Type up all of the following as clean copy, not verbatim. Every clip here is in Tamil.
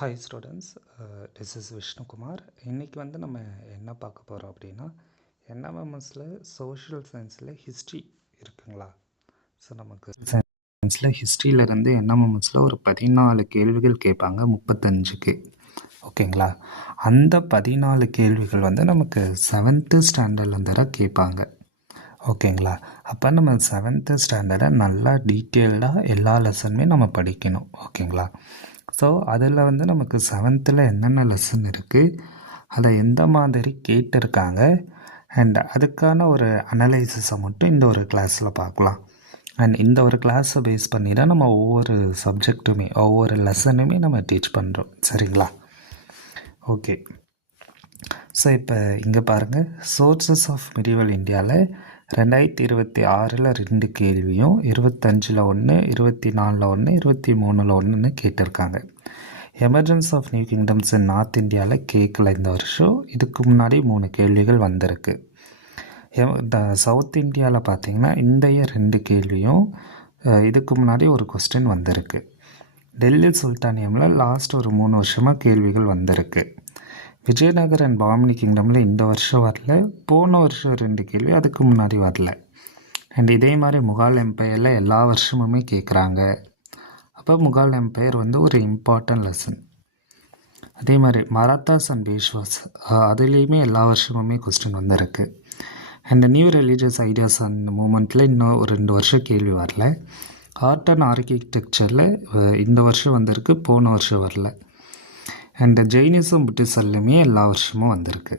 Hi students, this is Vishnukumar. இன்றைக்கி நம்ம என்ன பார்க்க போகிறோம் அப்படின்னா, என்எம்எம்எஸில் சோஷியல் சயின்ஸில் ஹிஸ்ட்ரி இருக்குங்களா? ஸோ நமக்கு சயின்ஸில் ஹிஸ்ட்ரியிலேருந்து என்எம்எம்எஸில் ஒரு 14 கேள்விகள் கேட்பாங்க 35க்கு. ஓகேங்களா? அந்த 14 கேள்விகள் நமக்கு 7th ஸ்டாண்டர்ட்லேருந்து தான் கேட்பாங்க. ஓகேங்களா? அப்போ நம்ம 7th ஸ்டாண்டர்டை நல்லா டீட்டெயில்டாக எல்லா லெசனுமே நம்ம படிக்கணும். ஓகேங்களா? ஸோ அதில் நமக்கு 7th என்னென்ன லெசன் இருக்குது, அதை எந்த மாதிரி கேட்டிருக்காங்க, அண்ட் அதுக்கான ஒரு அனலைசிஸை மட்டும் இந்த ஒரு கிளாஸில் பார்க்கலாம். அண்ட் இந்த ஒரு கிளாஸை பேஸ் பண்ணி தான் நம்ம ஒவ்வொரு சப்ஜெக்ட்டுமே ஒவ்வொரு லெசனுமே நம்ம டீச் பண்ணுறோம். சரிங்களா? ஓகே. ஸோ இப்போ இங்கே பாருங்கள், சோர்சஸ் ஆஃப் மிடிவல் இந்தியாவில் 2026 2 கேள்வியும் 25 1, 24 1, 23 1ன்னு கேட்டிருக்காங்க. Emergence of new kingdoms in north இந்தியாவில் கேட்கல இந்த வருஷம். இதுக்கு முன்னாடி 3 கேள்விகள் வந்திருக்கு. சவுத் இந்தியாவில் பார்த்திங்கன்னா இந்த இயர் 2 கேள்வியும் இதுக்கு முன்னாடி ஒரு கொஸ்டின் வந்திருக்கு. டெல்லி சுல்தானியமில் லாஸ்ட் ஒரு 3 வருஷமாக கேள்விகள் வந்திருக்கு. விஜயநகர் அண்ட் பாமினி கிங்டமில் இந்த வருஷம் வரல, போன வருஷம் 2 கேள்வி, அதுக்கு முன்னாடி வரல. அண்ட் இதே மாதிரி முகால் எம்பையரில் எல்லா வருஷமுமே கேட்குறாங்க. அப்போ முகால் எம்பையர் ஒரு இம்பார்ட்டன்ட் லெசன். அதே மாதிரி மராத்தாஸ் அண்ட் பேஷ்வாஸ் அதுலேயுமே எல்லா வருஷமுமே கொஸ்டின் வந்திருக்கு. And new religious ideas and மூமெண்ட்டில் இன்னும் ஒரு 2 வருஷம் கேள்வி வரல. ஆர்ட் அண்ட் ஆர்கிடெக்சரில் இந்த வருஷம் வந்திருக்கு, போன வருஷம் வரல. அண்ட் ஜெயினிசம் புத்திசம்லையுமே எல்லா வருஷமும் வந்திருக்கு.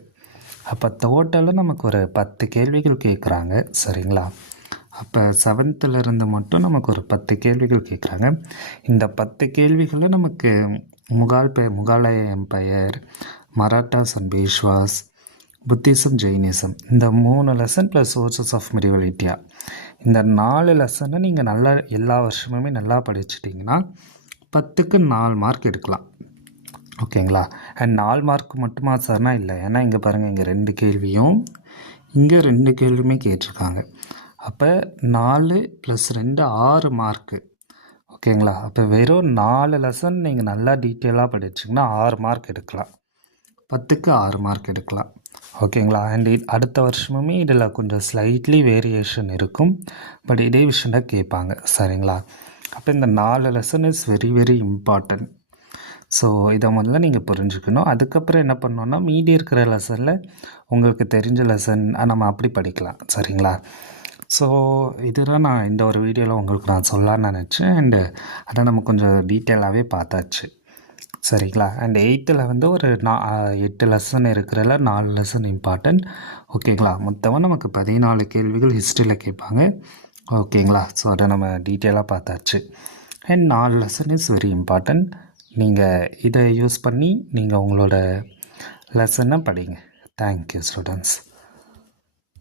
அப்போ டோட்டலாக நமக்கு ஒரு 10 கேள்விகள் கேட்குறாங்க. சரிங்களா? அப்போ 7th மட்டும் நமக்கு ஒரு 10 கேள்விகள் கேட்குறாங்க. இந்த 10 கேள்விகளில் நமக்கு முகாலய empire, Marathas and Peshwas, Buddhism, Jainism, இந்த 3 lesson plus sources of medieval India, இந்த 4 லெசனை நீங்கள் நல்லா எல்லா வருஷமுமே நல்லா படிச்சிட்டிங்கன்னா 10க்கு 4 மார்க் எடுக்கலாம். ஓகேங்களா? அண்ட் 4 மார்க் மட்டுமா சார்னா இல்லை, ஏன்னா இங்கே பாருங்கள், இங்கே 2 கேள்வியும் இங்கே 2 கேள்வியுமே கேட்டிருக்காங்க. அப்போ 4 + 2 6 மார்க்கு. ஓகேங்களா? அப்போ வெறும் 4 லெசன் நீங்கள் நல்லா டீட்டெயிலாக படிச்சிங்கன்னா 6 மார்க் எடுக்கலாம். 10க்கு 6 மார்க் எடுக்கலாம். ஓகேங்களா? அண்ட் அடுத்த வருஷமுமே இதில் கொஞ்சம் ஸ்லைட்லி வேரியேஷன் இருக்கும், பட் இதே விஷயம் தான் கேட்பாங்க. சரிங்களா? அப்போ இந்த 4 lesson is very very important. So இதை முதல்ல நீங்கள் புரிஞ்சுக்கணும். அதுக்கப்புறம் என்ன பண்ணோன்னா, மீதி இருக்கிற லெசனில் உங்களுக்கு தெரிஞ்ச லெசன் நம்ம அப்படி படிக்கலாம். சரிங்களா? ஸோ இதுதான் நான் இந்த ஒரு வீடியோவில் உங்களுக்கு நான் சொல்லலான்னு நினச்சேன். அண்டு அதை நம்ம கொஞ்சம் டீட்டெயிலாகவே பார்த்தாச்சு. சரிங்களா? அண்ட் 8th ஒரு 8 லெசன் இருக்கிறல 4 லெசன் இம்பார்ட்டன்ட். ஓகேங்களா? மொத்தமாக நமக்கு 14 கேள்விகள் ஹிஸ்ட்ரியில் கேட்பாங்க. ஓகேங்களா? ஸோ அதை நம்ம டீட்டெயிலாக பார்த்தாச்சு. And 4 lesson is very important. நீங்கள் இதை யூஸ் பண்ணி நீங்கள் உங்களோட லெசனை படிங்க. Thank you students.